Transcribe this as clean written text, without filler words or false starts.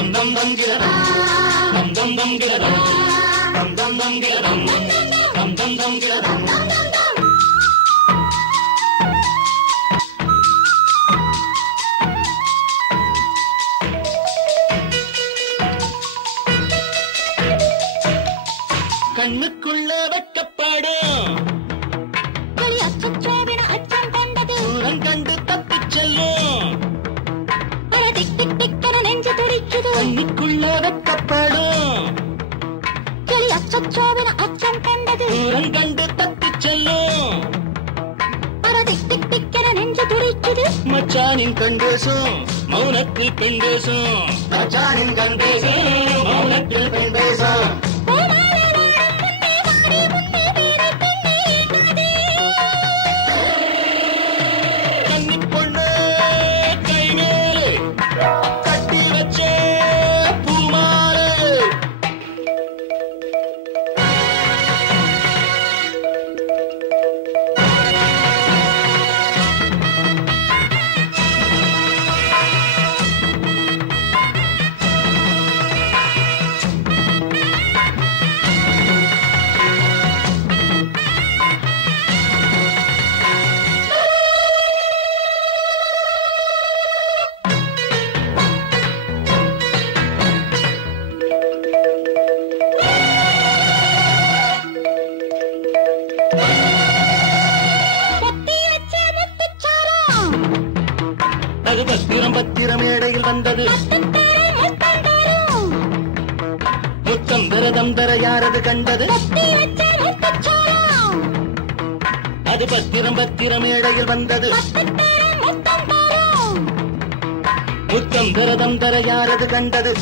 dum dum dum get dum dum dum get dum dum dum get dum dum dum get dum. கண்ணுக்குள்ள வெட்டப்படும் அச்சோவின அச்சம் கொண்டது தூரம் கண்டு தப்பிச் செல்லும் டிக் டிக் டிக் நெஞ்சு துடிக்குது கண்ணுக்குள்ள வெட்டப்படும் அச்சோவின அச்சம் கொண்டது தூரம் கண்டு தப்பிச் செல்லும் டிக் டிக் டிக் நெஞ்சு துடிக்குது மச்சானின் கண் பேசும் மௌனத்தில் பெண் பேசும் மச்சானின் கண் பேசும் மௌனத்தில் பெண் பேசும் அது பத்திரம் பத்திரம் மேடையில் வந்தது முத்தம் விரதம் தர யாரது கண்டது அது பத்திரம் பத்திரம் மேடையில் வந்தது முத்தம் விரதம் தர யாரது கண்டது